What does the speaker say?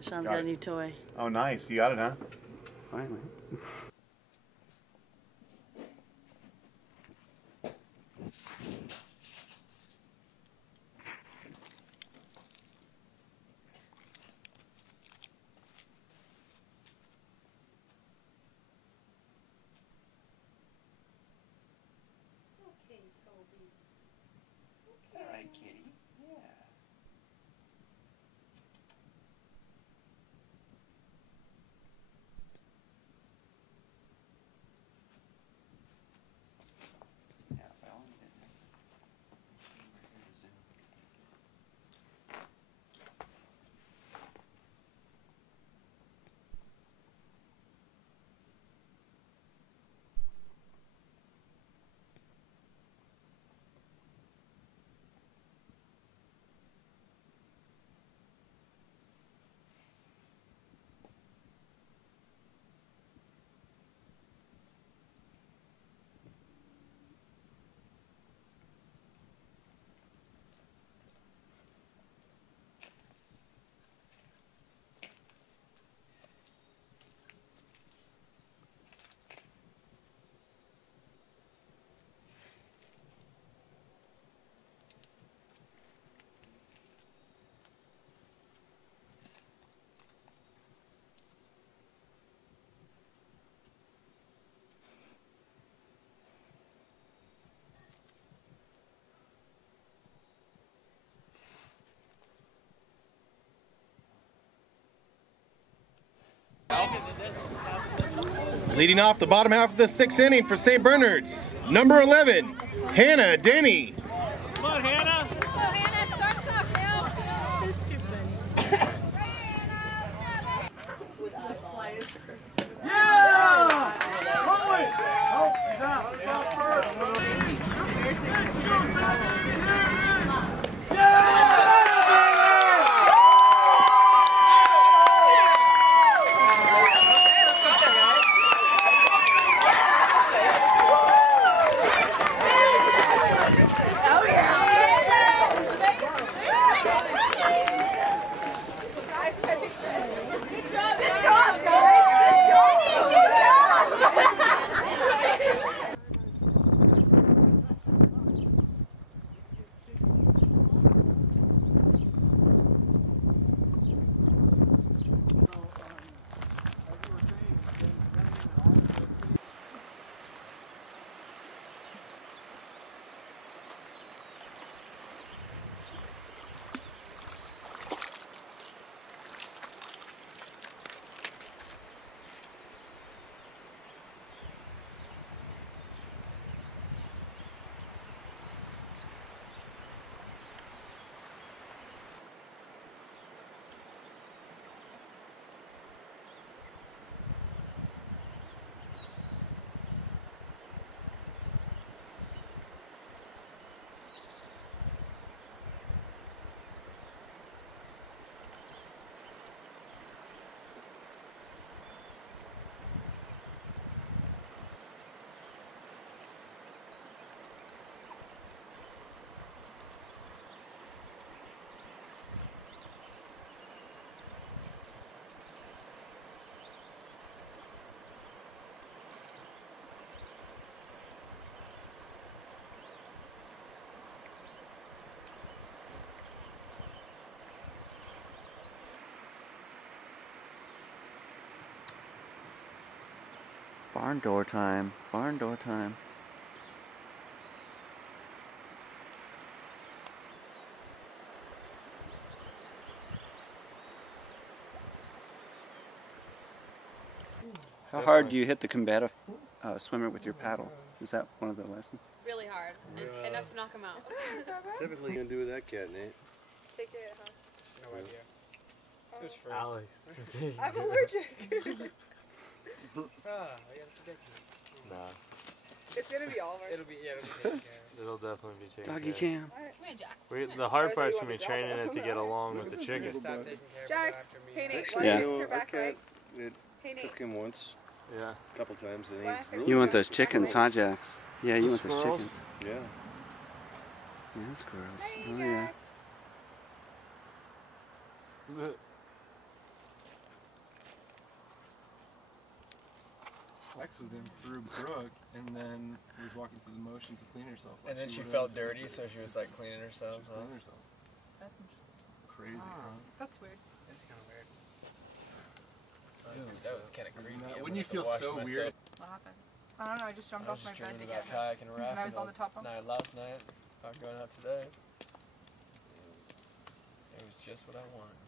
Shaun's got a new toy. Oh, nice. You got it, huh? Finally. All right, kitty. Yeah. Leading off the bottom half of the 6th inning for St. Bernard's, number 11, Hannah Denny. Come on, Hannah. Go, Hannah. Start us off now. It's too funny. Yeah! Holy! Oh, she's out. She's out first. Barn door time. Barn door time. How hard do you hit the combative swimmer with your paddle? Is that one of the lessons? Really hard. Enough to knock him out. Typically, you gonna do with that cat, Nate? Take it, huh? No idea. It's for Alex. I'm allergic. I got it. Nah. It's gonna be all of ours. It'll be, yeah, it'll be taken care of. It'll definitely be taken Doggy care cam. Come here, Jaxs. The hard part's gonna be training it to get along with the chicken. Stop taking care of it Jaxs, after me. hey Nate, Actually, Yeah. you know, your our back cat, leg? it Hey Nate. took him once, Yeah. a couple times, and Why he's I really You want good those for chickens, squirrels. huh, Jax? Yeah, you The want those squirrels? chickens. Yeah. Yeah, squirrels. Oh yeah. Sex with him through Brooke, and then was walking through the motions to clean herself. And then she would've felt if dirty, it- so she was like cleaning herself. She was cleaning herself. That's interesting. Crazy, huh? That's weird. It's kind of weird. Ooh, that was kind of creepy. Wouldn't I'm you gonna feel wash so myself. weird? What happened? I don't know. I just jumped I off was my just bed dreaming to about get kayaking and rafting. I was on the top of night last night. About going out today. It was just what I wanted.